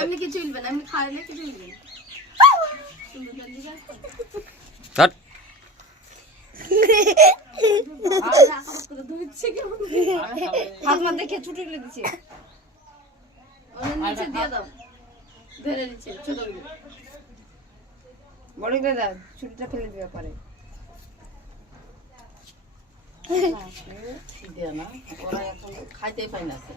এমনি কিছু চলবে না, এমনি খাইলে কিছু চলবে না। হাত মা দেখে ছুটি গুলো দিচ্ছে, নিচে দিয়ে দাও, ধরে নিচ্ছে ছোট গুলো, বড় করে দাও, ছুটিটা ফেলে দিবে পরে। খাইতেই পাই না তোর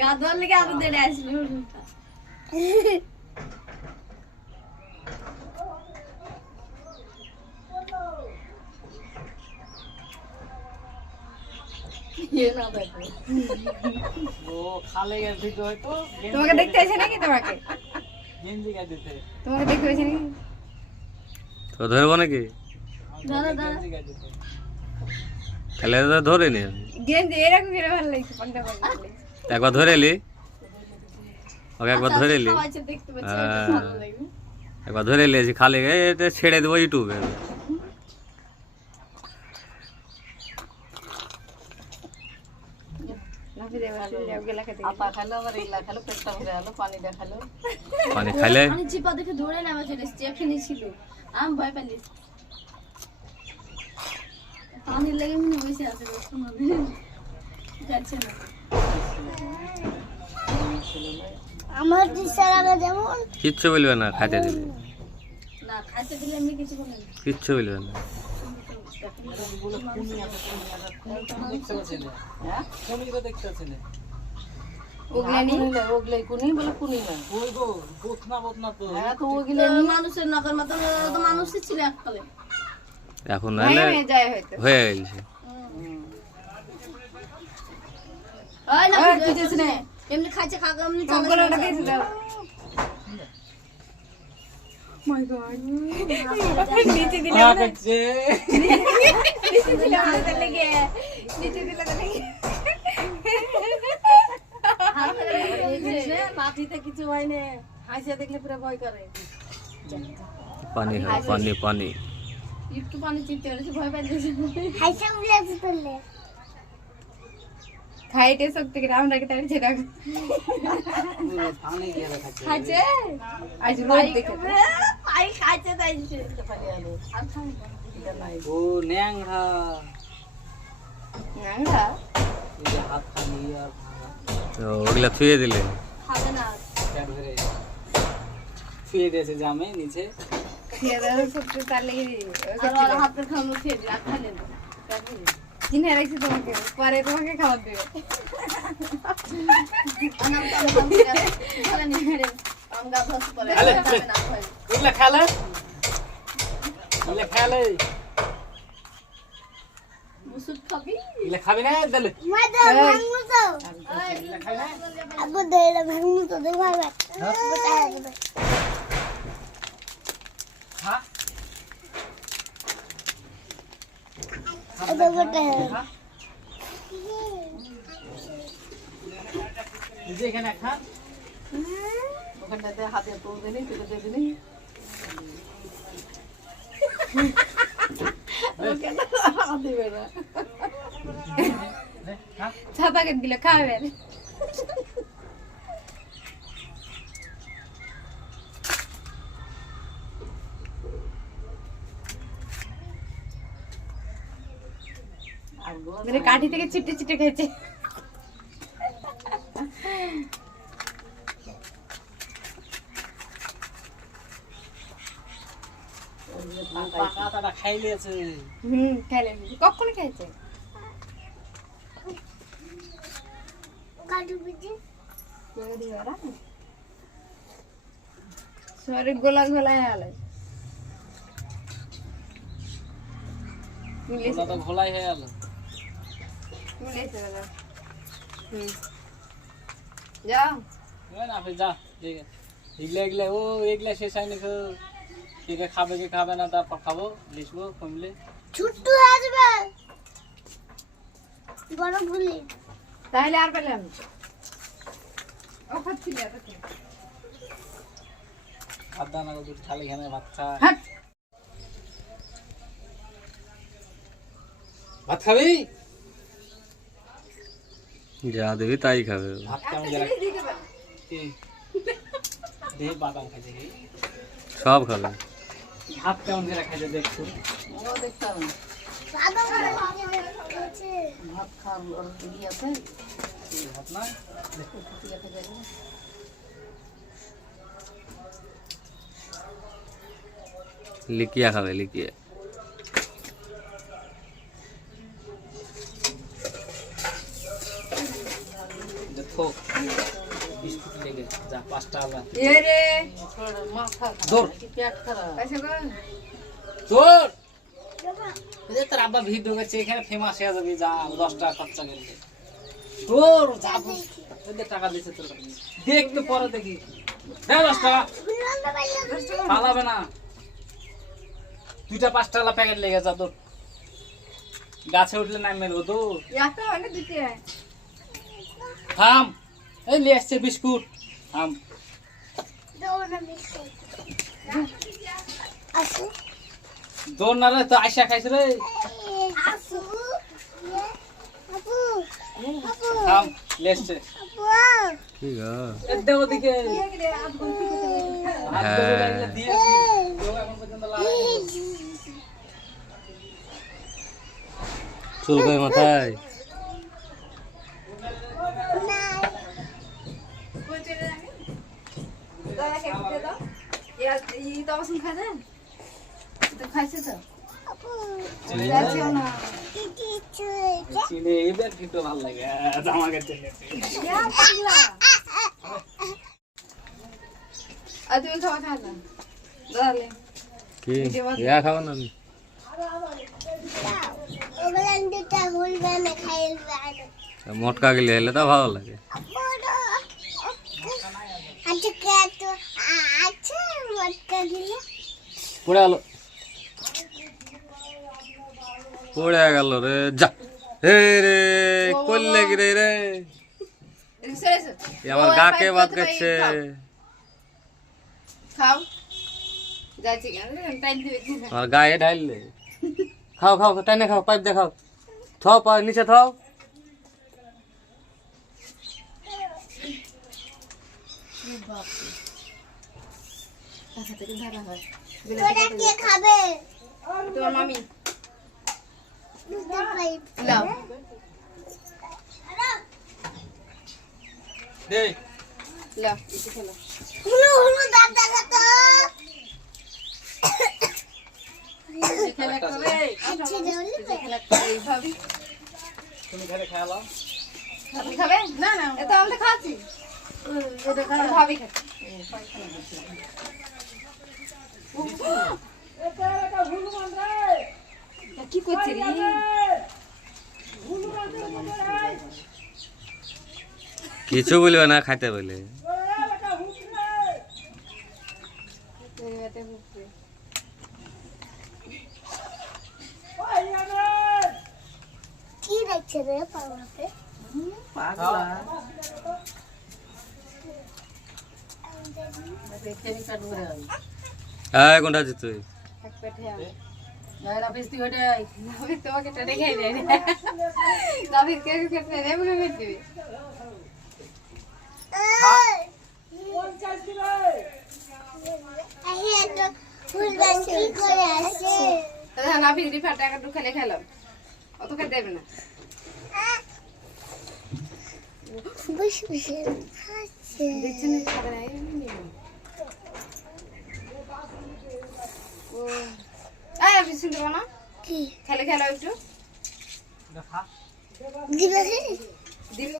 গা ধোয়ার লেগে আরো দেড়ে আসবে। তোমাকে দেখতে আসে নাকি? তোমাকে তোমাকে দেখতে আসে নাকি? তো ধরবো নাকি? খেলে ধরে নি গেঞ্জি এরকম করে ভালো লাগছে, পান্ডা পান্ডা একবার ধরে এলি ওকে, একবার ধরে এলি, একবার ধরে এলি খালি এটা ছেড়ে দেবো ইউটিউবে। পানি খাইলে চিপা দেখে ধরে নামা চলে এসছে, এখানে ছিল, আমি ভয় পেলি পানির লেগে মনে বসে আছে, যাচ্ছে না। আমার যেমন কিচ্ছু বলবে না, খাইতে দিলে না, খাইতে দিলে এমনি কিছু বলে না, কিচ্ছু বলবে না। মানুষের নগর মতো মানুষই ছিল এককালে, এখন হয়ে গেছে। এমনি খাইছে খাক এমনি মাটিতে কিছু হয়নি, হাসিয়া দেখলে পুরো ভয় করে। পানি পানি পানি একটু পানি চিনতে পেরেছে, ভয় পাইছে। খাইতে শক্তি করে আমরা কি তাড়িয়ে রাখ খাইছে আজ রোদ দেখে আই খাইছে তাইছে আর খাই ও ন্যাংরা ন্যাংরা এই যে হাত খালি আর ওগুলা থুয়ে দিলে খাবে না, পেট ভরে শুয়ে গেছে জামে নিচে, খেয়ে দাও সত্যি তার লেগে আর হাতে খামু খেয়ে দিই, আর খাইলে না কিনে রাখছি তোমাকে, পরে তোমাকে খাবার দেবে। খাবি না এখানে খা, ওখানটাতে হাতে তুলে দিলি, তুলে দিয়ে দিলি, ছাতাকে দিলে খাবে। কাঠি থেকে ছিটে ছিটে খেয়েছে। কখন খাইছে গোলা ঘোলায় আলে ঘোলাই হয়ে গেল। যাও না যা, এগুলা এগুলা ও এগুলা শেষ হয়নি, কে খাবে কে খাবে না তারপর খাবো, লিখবো কমলে ছোট্ট হয়ে যাবে বড় ভুলি, তাহলে আর পেলাম ও খাচ্ছিলি এতক্ষণ আদা না দুধ খালি খানে বাচ্চা ভাত খাবি? যা দেবি তাই খাবে। ভাত কেমন একটা গেলে জিনিস দিতে পারে। দেহে বাদাম খাইছে কি? সব খাবে। ভাত কেমন গেলে খাইছে দেখছো? ও দেখতে হবে না। ভাত খাওয়ার ওর ই আছে, ভাত না? কুচিয়া থেকে যাবে। লিকিয়া খাবে, লিকিয়া। দেখো বিস্কুট লেগে যা 5 টাকা। এ রে, ছোড় মাথা দৌড়। কি পেট খারাপ। পয়সা কর। তোর এই তোর আব্বা ভিডিও করছে এখানে ফেমাস হয়ে যাবে যা 10 টাকা খরচা করলে তোর যা ওদের টাকা দিছে তোর দেখ তো পরে দেখি হ্যাঁ 10 টাকা পালাবে না দুইটা 5 টাকা প্যাকেট লেগে যা তোর গাছে উঠলে নাম মেলবো তো একটা মানে দিতে হয়। থাম এই নিয়ে আসছে বিস্কুট থাম দৌড় না রে তো আইসা খাইছে রে থাম লেসছে কি গো? দেব দিকে হ্যাঁ। চুল কই মাথায়? কই চলে যাবি? দাদা কে দিতে দাও। ই তো অবশ্য খাবেন। তো খাইছে তো। যাচ্ছে না। চিনে এবার কিন্তু ভালো লাগে জামা কাটতে ইয়া পাগলা। আর তুমি খাওয়া খা না। দাঁড়ালে। কি ইয়া খাও না? মোটকা গেলে এলে তো ভালো লাগে। পড়ে গেল পড়ে গেল রে যা। হে রে করলে কি রে রে? এ আমার গাকে বাদ করছে। খাও। যাচ্ছে কেন? টাইম দিবে কি? আমার গায়ে ঢাইলে। খাও খাও টাইনে খাও, পাইপ দিয়ে খাও। থাও পা নিচে থাও। আচ্ছা থেকে ধারা হয়। খাবে তোমার মামি লাও। দে লাও এসে খেলো। হুলু হুলু দাদা দাদা খেলা করে। আচ্ছা দেউলি খেলা করে ভাবি। তুমি ঘরে খাওয়া আপনি খাবেন? না না এটা আমরা খাচ্ছি। এটা খাওয়া ভাবি খাচ্ছে। কি করছিস রে? কিছু বলবে না, খাইতে বলে। কি দেখছে রে পাগলাতে পাগলা। দেখেনি কাট করে আই। হ্যাঁ কোনটা আছে তুই? এক পেটে আই। না বেস্তি হটে আই। না তোমাকে টেনে খাই দেয়। দাবির কে কে টেনে মুখে মেরে দিবি। আইয়া তো ফুলবান কি করে আসে তাহলে না ভিড়ি ফাটা একটু খেলে খেলাম। অত খেতে দেবে না। বসে বসে খাচ্ছে দেখছেন খাবে না। ও আয় আমি শুনতে পাবো না। কি খেলে খেলা একটু দিবে দিবি।